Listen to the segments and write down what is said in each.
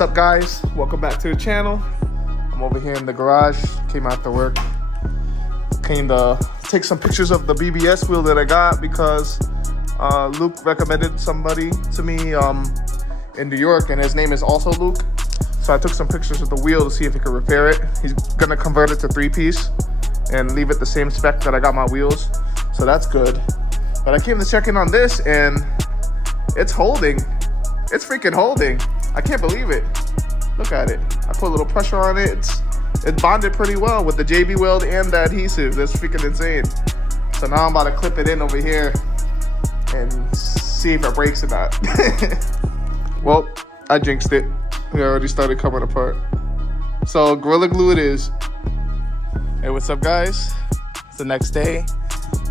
What's up, guys? Welcome back to the channel. I'm over here in the garage. Came after work. Came to take some pictures of the BBS wheel that I got because Luke recommended somebody to me in New York, and his name is also Luke. So I took some pictures of the wheel to see if he could repair it. He's gonna convert it to 3-piece and leave it the same spec that I got my wheels. So that's good. But I came to check in on this, and it's holding. It's freaking holding. I can't believe it. Look at it. I put a little pressure on it. It's bonded pretty well with the JB weld and the adhesive. That's freaking insane. So now I'm about to clip it in over here and see if it breaks or not. Well, I jinxed it. It already started coming apart. So Gorilla Glue it is. Hey, what's up, guys? It's the next day.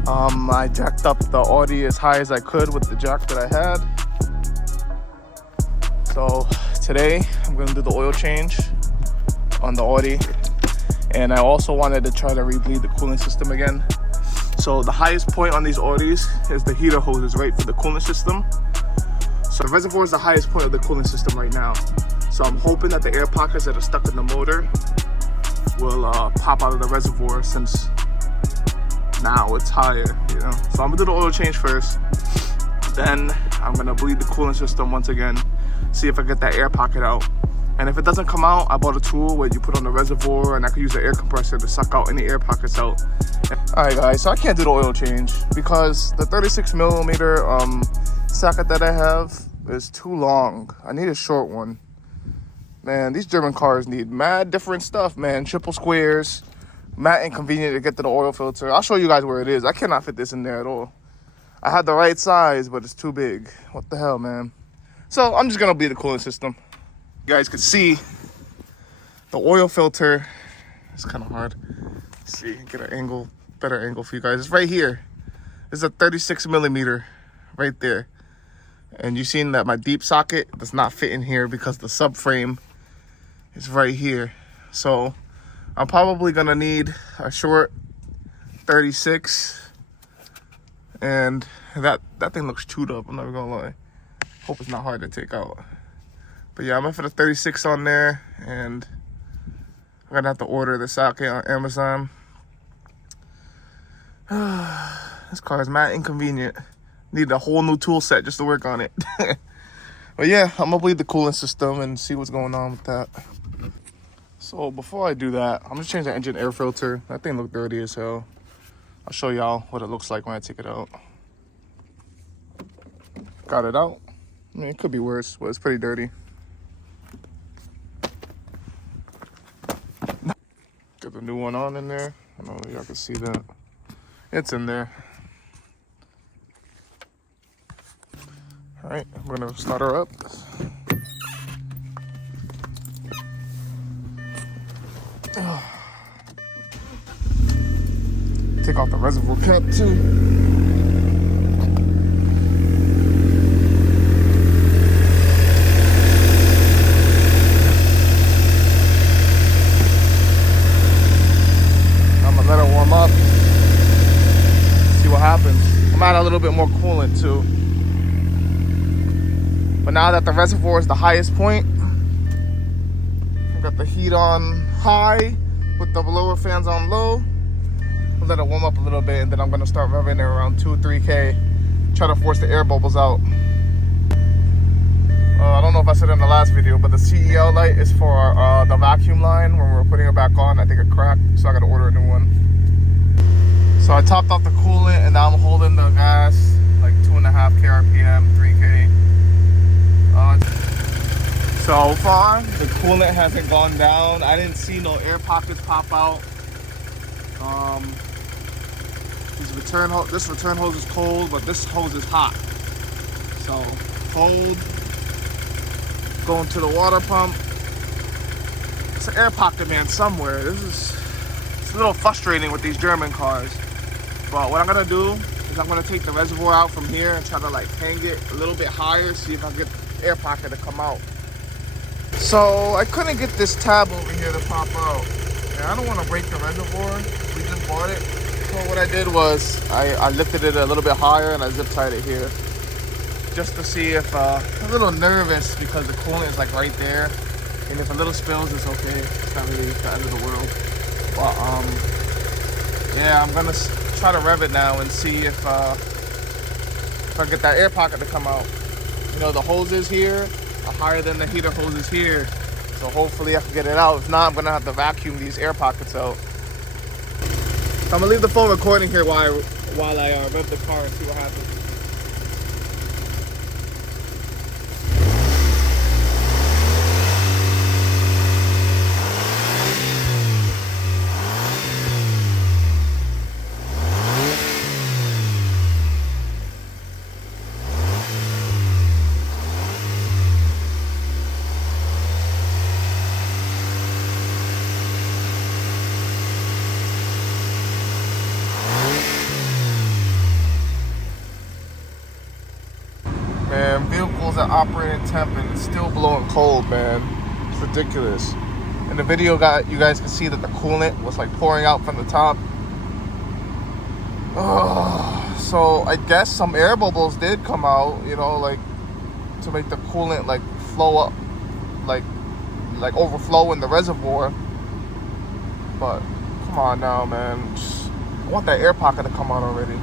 I jacked up the Audi as high as I could with the jack that I had. So today I'm gonna do the oil change on the Audi, and I also wanted to try to rebleed the cooling system again. So the highest point on these Audis is the heater hoses, right, for the cooling system. So the reservoir is the highest point of the cooling system right now. So I'm hoping that the air pockets that are stuck in the motor will pop out of the reservoir, since now it's higher, you know. So I'm gonna do the oil change first, then I'm gonna bleed the cooling system once again, see if I get that air pocket out. And if it doesn't come out, I bought a tool where you put on the reservoir, and I can use the air compressor to suck out any air pockets out. All right, guys, so I can't do the oil change because the 36mm socket that I have is too long. I need a short one. Man, these German cars need mad different stuff, man. Triple squares, mad inconvenient to get to the oil filter. I'll show you guys where it is. I cannot fit this in there at all. I had the right size, but it's too big. What the hell, man? So I'm just gonna bleed the cooling system. You guys can see the oil filter. It's kind of hard. Let's see, get an angle, better angle for you guys. It's right here. It's a 36mm right there. And you've seen that my deep socket does not fit in here because the subframe is right here. So I'm probably gonna need a short 36, and that thing looks chewed up, I'm not gonna lie. Hope it's not hard to take out. But yeah, I'm gonna put a 36 on there, and I'm gonna have to order the socket on Amazon. This car is mad inconvenient. Need a whole new tool set just to work on it. But yeah, I'm gonna bleed the cooling system and see what's going on with that. So before I do that, I'm gonna change the engine air filter. That thing looked dirty as hell. I'll show y'all what it looks like when I take it out. Got it out. I mean, it could be worse, but it's pretty dirty. Get the new one on in there. I don't know if y'all can see that. It's in there. All right, I'm gonna start her up. Take off the reservoir cap too. I'm gonna let it warm up. See what happens. I'm add a little bit more coolant too. But now that the reservoir is the highest point, I've got the heat on high with the blower fans on low. I'll let it warm up a little bit, and then I'm gonna start revving it around 2-3K. Try to force the air bubbles out. I don't know if I said it in the last video, but the CEL light is for the vacuum line. When we're putting it back on, I think it cracked, so I gotta order a new one. So I topped off the coolant, and now I'm holding the gas like 2.5K RPM, 3K. So far, the coolant hasn't gone down. I didn't see no air pockets pop out. This return hose is cold, but this hose is hot. So cold, going to the water pump. It's an air pocket, man, somewhere. It's a little frustrating with these German cars. But what I'm gonna do is I'm gonna take the reservoir out from here and try to like hang it a little bit higher, see if I can get the air pocket to come out. So I couldn't get this tab over here to pop out. And I don't want to break the reservoir. We just bought it. So what I did was I lifted it a little bit higher and I zip tied it here. Just to see if, I'm a little nervous because the coolant is like right there. And if a little spills, it's okay. It's not really the end of the world. But yeah, I'm gonna try to rev it now and see if I get that air pocket to come out. You know, the hoses here are higher than the heater hoses here. So hopefully I can get it out. If not, I'm gonna have to vacuum these air pockets out. So I'm gonna leave the phone recording here while I rev the car and see what happens. Man, vehicles at operating temp and it's still blowing cold, man. It's ridiculous. In the video, you guys can see that the coolant was like pouring out from the top. So I guess some air bubbles did come out, you know, like to make the coolant like flow up, like overflow in the reservoir. But come on now, man. I want that air pocket to come out already.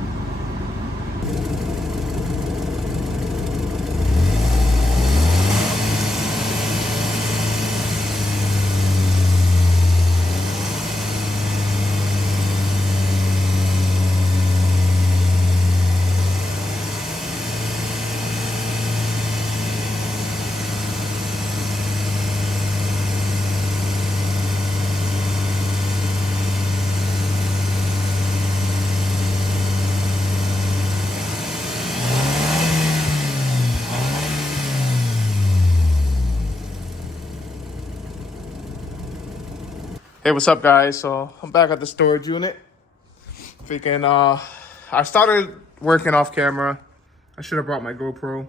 Hey, what's up, guys? So I'm back at the storage unit. Freaking, I started working off camera. I should have brought my GoPro,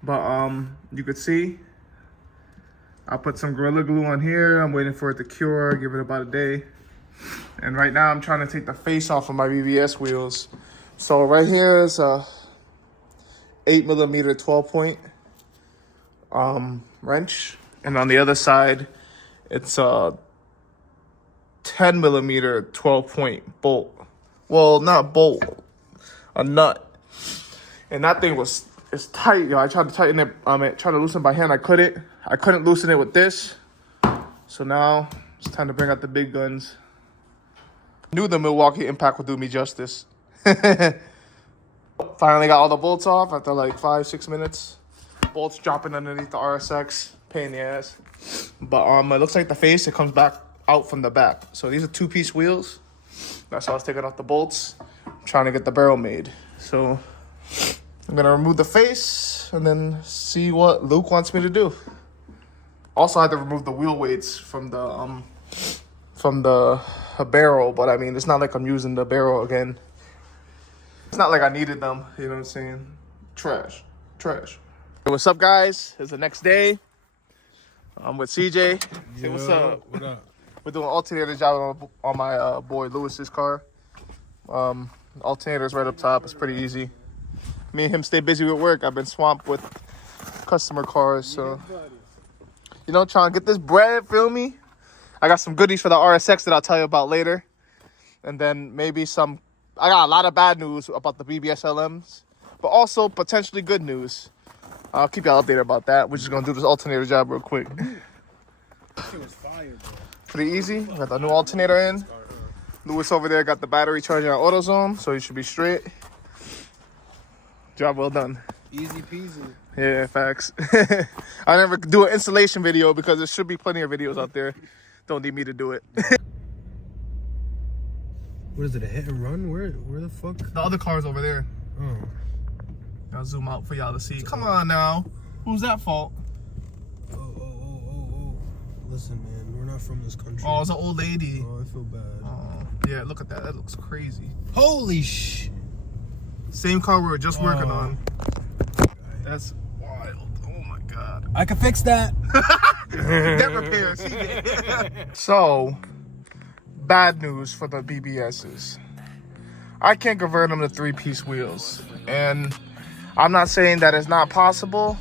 but you could see I put some Gorilla Glue on here. I'm waiting for it to cure. Give it about a day. And right now I'm trying to take the face off of my BBS wheels. So right here is a 8mm 12-point wrench, and on the other side it's a 10mm 12-point bolt. Well, not bolt, a nut. And that thing it's tight, yo. I tried to tighten it, try to loosen it by hand. I couldn't loosen it with this. So now it's time to bring out the big guns. Knew the Milwaukee Impact would do me justice. Finally got all the bolts off after like 5-6 minutes. Bolts dropping underneath the RSX, pain in the ass. But it looks like the face, it comes back out from the back. So these are 2-piece wheels. That's why I was taking off the bolts. I'm trying to get the barrel made. So I'm gonna remove the face and then see what Luke wants me to do. Also, I had to remove the wheel weights from the barrel, but I mean, it's not like I'm using the barrel again. It's not like I needed them, you know what I'm saying? Trash. Hey, what's up, guys? It's the next day. I'm with CJ. Say what's up. What up? We're doing alternator job on my boy Lewis's car. Alternator's right up top. It's pretty easy. Me and him stay busy with work. I've been swamped with customer cars, so you know, trying to get this bread. Feel me? I got some goodies for the RSX that I'll tell you about later, and then maybe some. I got a lot of bad news about the BBS LMs, but also potentially good news. I'll keep y'all updated about that. We're just gonna do this alternator job real quick. It was fire, bro. Pretty easy. Got the new alternator in. Lewis over there got the battery charging on AutoZone, so you should be straight. Job well done. Easy peasy. Yeah, facts. I never do an installation video because there should be plenty of videos out there. Don't need me to do it. What is it, a hit and run? Where the fuck? The other car's over there. Oh. I'll zoom out for y'all to see. Come on now. Who's that fault? Oh. Listen, man, we're not from this country. Oh, it's an old lady. Oh, I feel bad. Oh, yeah, look at that. That looks crazy. Holy sh! Same car we were just working on. That's wild. Oh my God. I can fix that. Get repairs. So, bad news for the BBSs. I can't convert them to 3-piece wheels. And I'm not saying that it's not possible.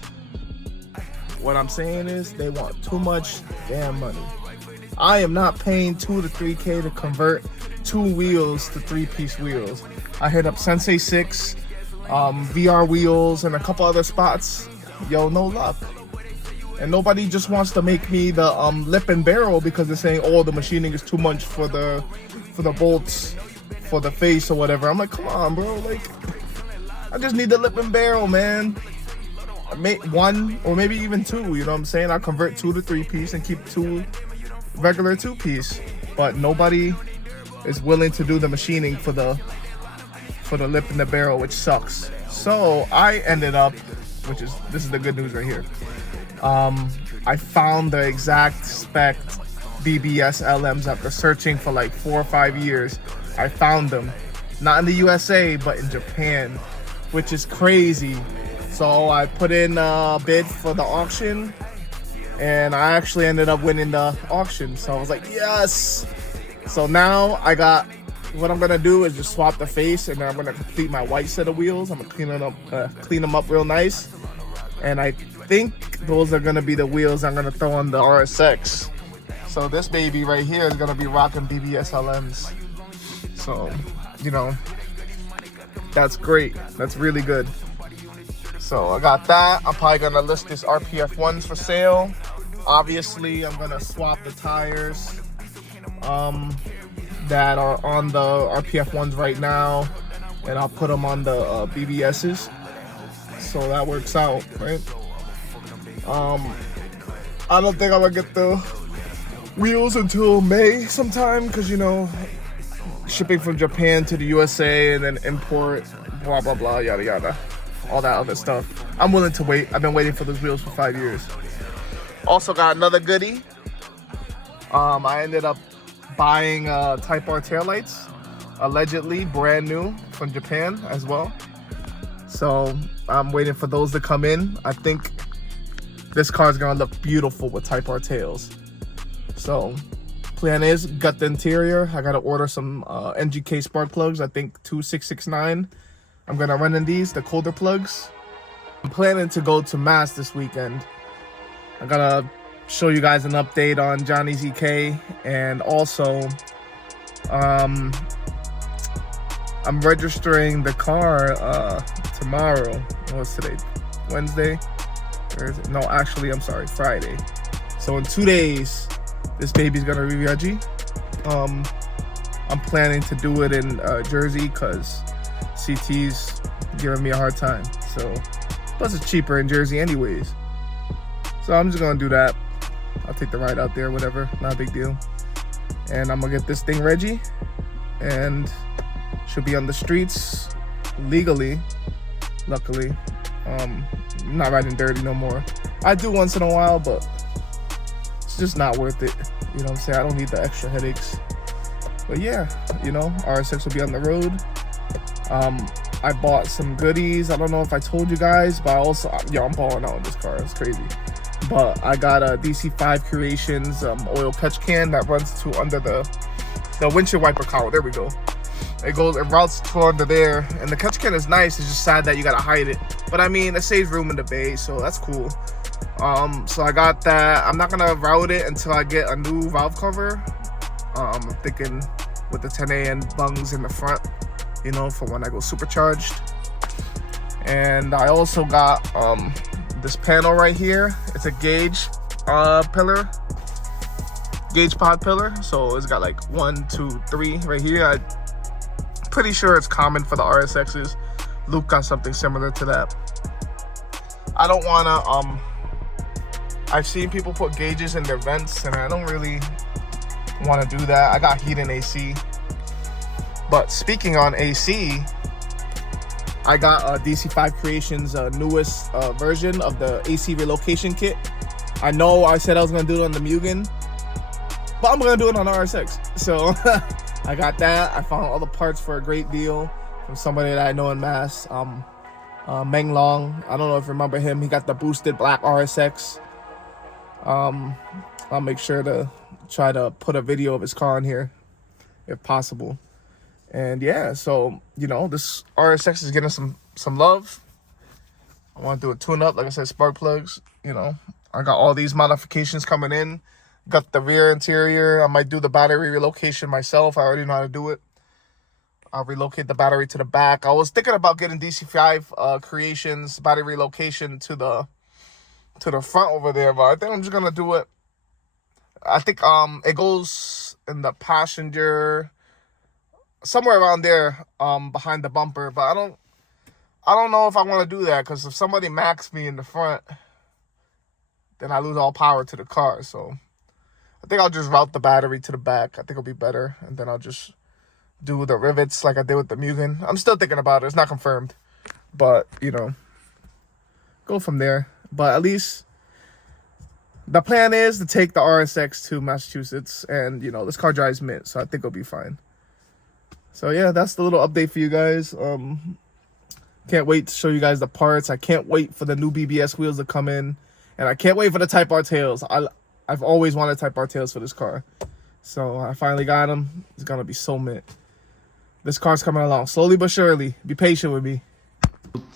what I'm saying is they want too much damn money. I am not paying 2 to 3K to convert 2 wheels to 3-piece wheels. I hit up Sensei 6, VR wheels, and a couple other spots. Yo, no luck. And nobody just wants to make me the lip and barrel because they're saying, oh, the machining is too much for the bolts, for the face or whatever. I'm like, come on, bro. Like, I just need the lip and barrel, man. I make 1 or maybe even 2. You know what I'm saying? I convert 2 to 3-piece and keep 2 regular 2-piece. But nobody is willing to do the machining for the lip and the barrel, which sucks. So I ended up, this is the good news right here. I found the exact spec BBS LMs after searching for like 4 or 5 years. I found them, not in the USA, but in Japan, which is crazy. So I put in a bid for the auction, and I actually ended up winning the auction. So I was like, yes. So now what I'm gonna do is just swap the face, and then I'm gonna complete my white set of wheels. I'm gonna clean them up real nice, and I think those are gonna be the wheels I'm gonna throw on the RSX. So this baby right here is gonna be rocking BBS LMs. So, you know, that's great. That's really good. So I got that. I'm probably gonna list this RPF ones for sale. Obviously, I'm gonna swap the tires that are on the RPF ones right now, and I'll put them on the BBSs. So that works out, right? I don't think I'm gonna get the wheels until May sometime, because, you know, shipping from Japan to the USA and then import, blah blah blah, yada yada, all that other stuff. I'm willing to wait. I've been waiting for those wheels for 5 years. Also got another goodie. I ended up buying Type R taillights, allegedly brand new from Japan as well. So I'm waiting for those to come in. I think this car is gonna look beautiful with Type R tails. So plan is, got the interior. I gotta order some NGK spark plugs. I think 2669. I'm gonna run in these, the colder plugs. I'm planning to go to Mass this weekend. I gotta show you guys an update on Johnny's EK, and also I'm registering the car tomorrow. What's today? Wednesday? Thursday? No, actually, I'm sorry, Friday. So in 2 days, this baby's gonna be regi. I'm planning to do it in Jersey because CT's giving me a hard time. So plus it's cheaper in Jersey anyways. So I'm just gonna do that. I'll take the ride out there, whatever, not a big deal. And I'm gonna get this thing regi, and should be on the streets legally, luckily. Not riding dirty no more. I do once in a while, but it's just not worth it. You know what I'm saying? I don't need the extra headaches. But yeah, you know, RSX will be on the road. I bought some goodies. I don't know if I told you guys, but I also, I'm balling out on this car. It's crazy. But I got a DC5 Creations oil catch can that runs to under the windshield wiper cowl. There we go. It routes to under there, and the catch can is nice. It's just sad that you gotta hide it, but I mean, it saves room in the bay, so that's cool. So I got that. I'm not gonna route it until I get a new valve cover. I'm thinking with the 10AN bungs in the front, you know, for when I go supercharged. And I also got this panel right here. It's a gauge pillar, gauge pod pillar. So it's got like 1, 2, 3 right here. I'm pretty sure it's common for the RSXs. Luke got something similar to that. I don't wanna I've seen people put gauges in their vents, and I don't really want to do that. I got heat and AC. But speaking on AC, I got DC5 Creations newest version of the AC relocation kit. I know I said I was gonna do it on the Mugen, but I'm gonna do it on the RSX. So I got that. I found all the parts for a great deal from somebody that I know in Mass. Meng Long. I don't know if you remember him. He got the boosted black RSX. I'll make sure to try to put a video of his car on here if possible. And yeah, so you know, this RSX is getting some love. I want to do a tune up, like I said, spark plugs. You know, I got all these modifications coming in. Got the rear interior. I might do the battery relocation myself. I already know how to do it. I'll relocate the battery to the back. I was thinking about getting DC5 Creations battery relocation to the front over there, but I think I'm just gonna do it. I think it goes in the passenger, somewhere around there, behind the bumper. But I don't know if I want to do that, because if somebody macks me in the front, then I lose all power to the car. So I think I'll just route the battery to the back. I think it'll be better, and then I'll just do the rivets like I did with the Mugen. I'm still thinking about it. It's not confirmed, but you know, go from there. But at least the plan is to take the RSX to Massachusetts, and you know, this car drives mint, so I think it'll be fine. So yeah, that's the little update for you guys. Can't wait to show you guys the parts. I can't wait for the new BBS wheels to come in, and I can't wait for the Type R tails. I've always wanted Type R tails for this car, so I finally got them. It's gonna be so mint. This car's coming along slowly but surely. Be patient with me.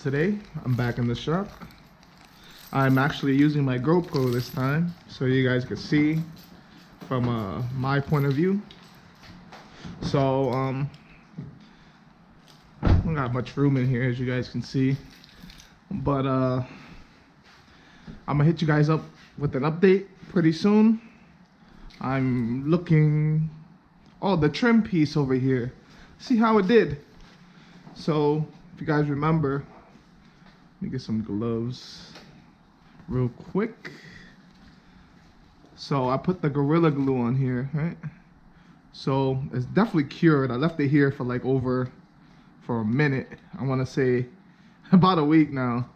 Today, I'm back in the shop. I'm actually using my GoPro this time, so you guys can see from my point of view. So, I don't got much room in here, as you guys can see. But, I'm gonna hit you guys up with an update pretty soon. I'm looking... Oh, the trim piece over here. See how it did. So, if you guys remember, let me get some gloves real quick. So I put the Gorilla Glue on here, right? So it's definitely cured. I left it here for like for a minute. I want to say about a week now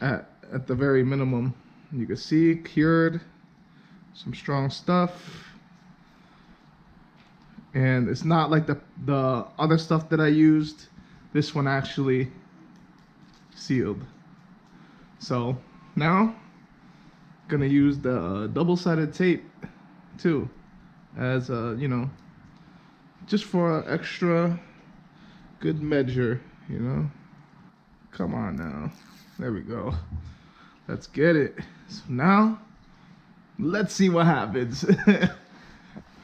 at the very minimum. You can see cured, some strong stuff. And it's not like the other stuff that I used. This one actually sealed. So now, gonna use the double-sided tape too, as you know, just for extra good measure, you know. Come on now, there we go. Let's get it. So now, let's see what happens.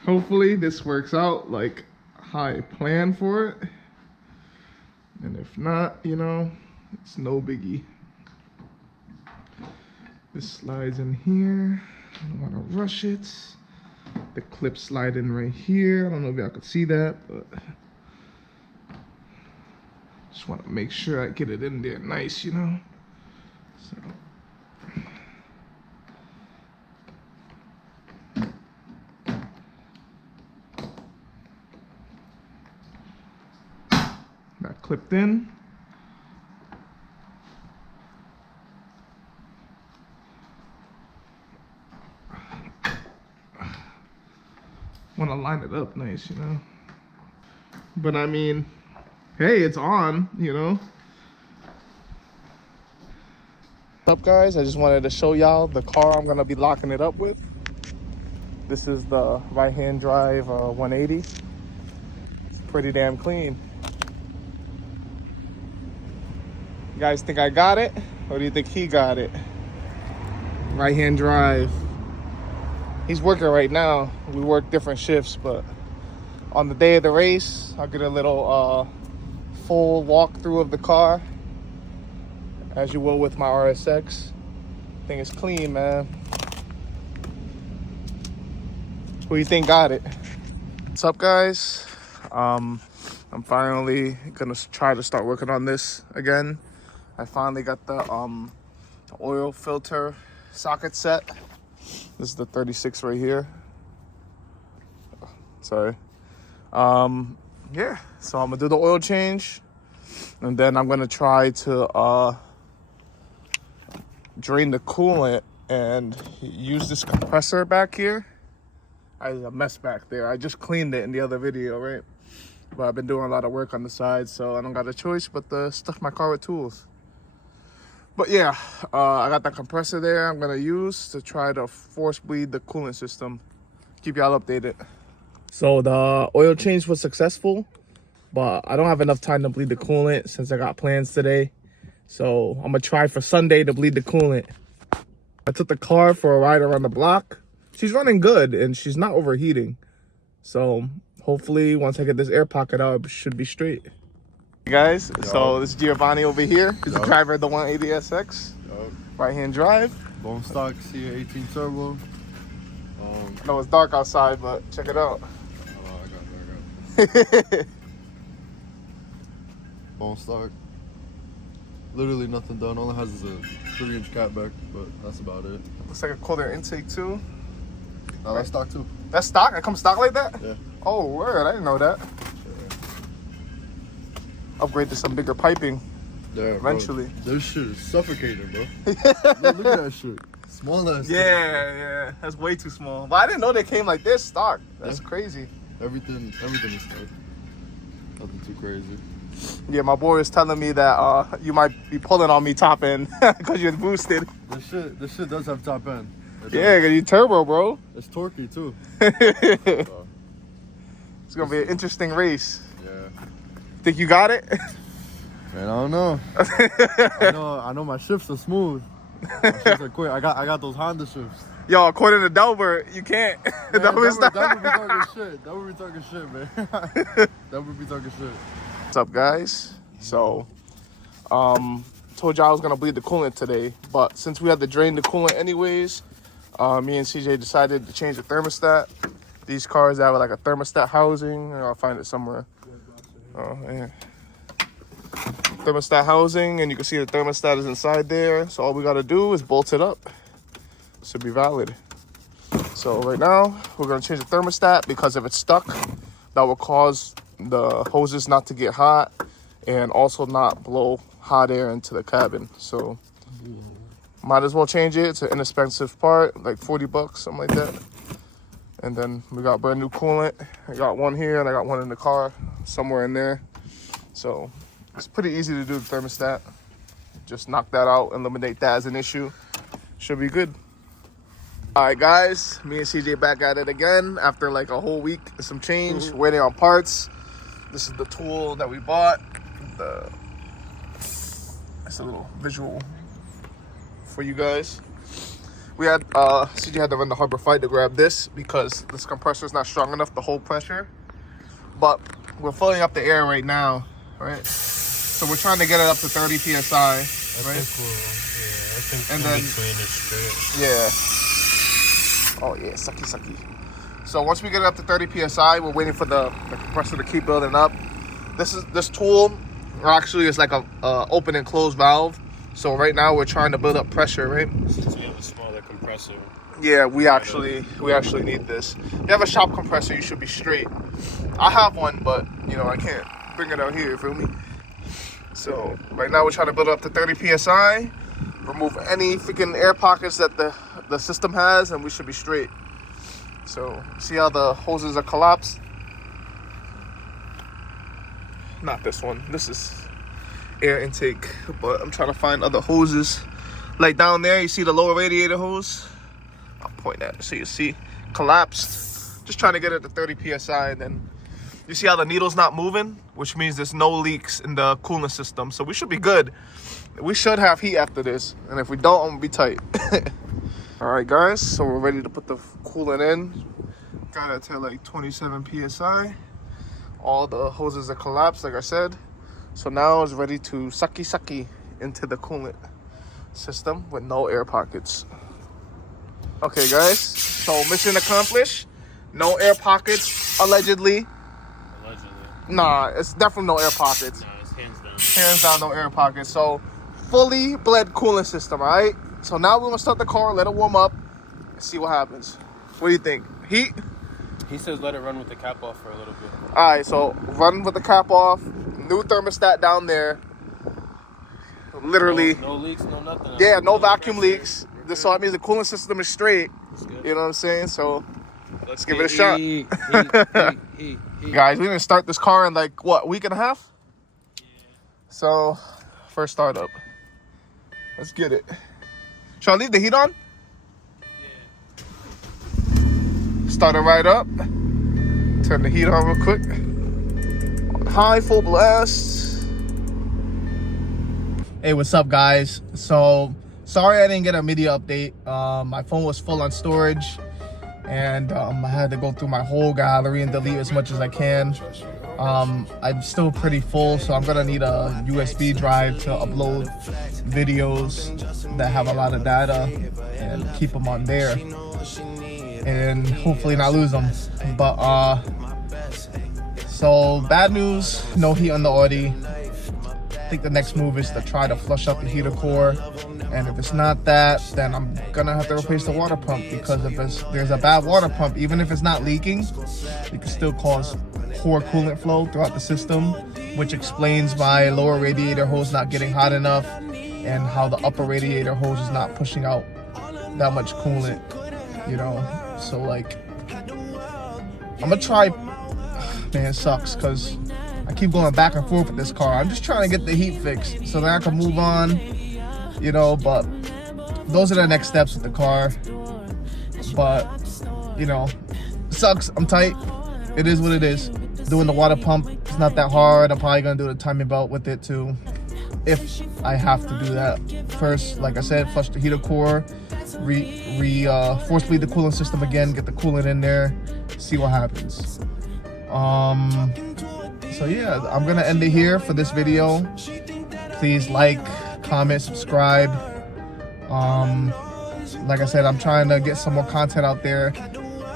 Hopefully this works out like how I planned for it. And if not, you know, it's no biggie. This slides in here. I don't want to rush it. The clips slide in right here. I don't know if y'all could see that, but just want to make sure I get it in there nice, you know. So. That clipped in. Want to line it up nice, you know. But I mean, hey, it's on, you know. What's up, guys? I just wanted to show y'all the car I'm gonna be locking it up with. This is the right-hand drive 180. It's pretty damn clean. You guys think I got it, or do you think he got it? Right-hand drive. He's working right now. We work different shifts, but on the day of the race, I'll get a little full walkthrough of the car, as you will with my RSX. Thing is clean, man. Who you think got it? What's up, guys? I'm finally gonna try to start working on this again. I finally got the oil filter socket set. This is the 36 right here. Sorry. Yeah, so I'm gonna do the oil change, and then I'm gonna try to drain the coolant and use this compressor back here. I had a mess back there. I just cleaned it in the other video, right? But I've been doing a lot of work on the side, so I don't got a choice but to stuff my car with tools. But yeah, I got that compressor there I'm gonna use to try to force bleed the coolant system. Keep y'all updated. So the oil change was successful, but I don't have enough time to bleed the coolant since I got plans today. So I'm gonna try for Sunday to bleed the coolant. I took the car for a ride around the block. She's running good and she's not overheating. So hopefully once I get this air pocket out, it should be straight. Hey guys, so this is Giovanni over here. He's the driver of the 180SX. Right hand drive. Bone stock C18 turbo. I know it's dark outside, but check it out. I got it. Bone stock. Literally nothing done. All it has is a 3-inch catback, but that's about it. Looks like a cooler intake too. No, that's stock too. That's stock? It comes stock like that? Yeah. Oh, word. I didn't know that. Upgrade to some bigger piping. Yeah, eventually. Bro, this shit is suffocating, bro. Look at that shit. Small ass. Yeah. That's way too small. But I didn't know they came like this stock. That's crazy. Everything is stock. Nothing too crazy. Yeah, my boy was telling me that you might be pulling on me top end because you're boosted. This shit does have top end. Yeah, because you turbo, bro. It's torquey too. It's gonna be an interesting race. Yeah. Think you got it? Man, I don't know. I know my shifts are smooth. My shifts are quick. I got those Honda shifts. Yo, according to Delbert, you can't. Man, that would be talking shit. That would be talking shit, man. That would be talking shit. What's up, guys? So, told you I was gonna bleed the coolant today, but since we had to drain the coolant anyways, me and CJ decided to change the thermostat. These cars have like a thermostat housing. I'll find it somewhere. Oh, yeah. Thermostat housing, and you can see the thermostat is inside there. So all we gotta do is bolt it up. Should be valid. So right now, we're gonna change the thermostat because if it's stuck, that will cause the hoses not to get hot and also not blow hot air into the cabin. So might as well change it. It's an inexpensive part, like 40 bucks, something like that. And then we got brand new coolant. I got one here and I got one in the car somewhere in there. So it's pretty easy to do the thermostat. Just knock that out, eliminate that as an issue. Should be good. All right, guys, me and CJ back at it again after like a whole week and some change, waiting on parts. This is the tool that we bought. It's a little visual for you guys. We had CJ had to run the Harbor Freight to grab this because this compressor is not strong enough to hold pressure. But we're filling up the air right now, right? So we're trying to get it up to 30 psi, right? I think And in then- between is straight. Yeah. Oh yeah, sucky. So once we get it up to 30 psi, we're waiting for the compressor to keep building up. This tool actually is like a open and close valve. So right now we're trying to build up pressure, right? Since we have a smaller compressor. Yeah, we actually need this. If you have a shop compressor, you should be straight. I have one, but I can't bring it out here, you feel me? So right now we're trying to build up to 30 psi, remove any freaking air pockets that the system has, and we should be straight. So see how the hoses are collapsed? Not this one. This is air intake, but I'm trying to find other hoses. Like down there, you see the lower radiator hose? I'll point at it so you see. Collapsed. Just trying to get it to 30 psi, and then you see how the needle's not moving, which means there's no leaks in the coolant system. So we should be good. We should have heat after this, and if we don't, I'm gonna be tight. All right, guys, so we're ready to put the coolant in. Got it to like 27 psi. All the hoses are collapsed, like I said. So now it's ready to sucky into the coolant system with no air pockets. Okay, guys, so mission accomplished. No air pockets, allegedly. Allegedly. Nah, it's definitely no air pockets. No, it's hands down. Hands down, no air pockets. So fully bled coolant system, all right? So now we're gonna start the car, let it warm up, and see what happens. What do you think? Heat? He says let it run with the cap off for a little bit. All right, so run with the cap off. New thermostat down there. Literally. No leaks, no nothing. Yeah, no vacuum leaks. So that means the cooling system is straight. It's good. You know what I'm saying? So Let's give it a shot. Guys, we didn't start this car in like, what, a week and a half? Yeah. So, first startup. Let's get it. Should I leave the heat on? Yeah. Start it right up. Turn the heat on real quick. On high, full blast. Hey, what's up, guys? So sorry I didn't get a media update. My phone was full on storage, and I had to go through my whole gallery and delete as much as I can. I'm still pretty full, so I'm gonna need a USB drive to upload videos that have a lot of data and keep them on there, and hopefully not lose them. But so bad news, no heat on the Audi. I think the next move is to try to flush out the heater core, and if it's not that, then I'm gonna have to replace the water pump, because if there's a bad water pump, even if it's not leaking, it can still cause poor coolant flow throughout the system, which explains my lower radiator hose not getting hot enough and how the upper radiator hose is not pushing out that much coolant, you know. So like, I'm gonna try. Man, it sucks because I keep going back and forth with this car. I'm just trying to get the heat fixed so that I can move on, you know. But those are the next steps with the car. But you know, sucks. I'm tight. It is what it is. Doing the water pump, it's not that hard. I'm probably gonna do the timing belt with it too, if I have to do that. First, like I said, flush the heater core, force bleed the coolant system again, get the coolant in there, see what happens. So yeah, I'm gonna end it here for this video. Please like, comment, subscribe. Like I said, I'm trying to get some more content out there.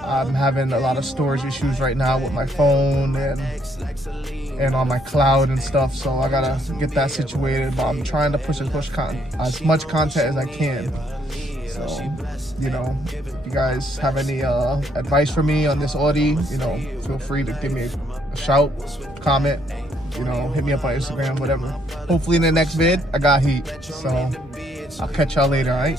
I'm having a lot of storage issues right now with my phone and on my cloud and stuff, so I gotta get that situated. But I'm trying to push as much content as I can. So, you know, if you guys have any advice for me on this Audi, you know, feel free to give me a shout, comment, you know, hit me up on Instagram, whatever. Hopefully in the next vid, I got heat. So I'll catch y'all later, all right?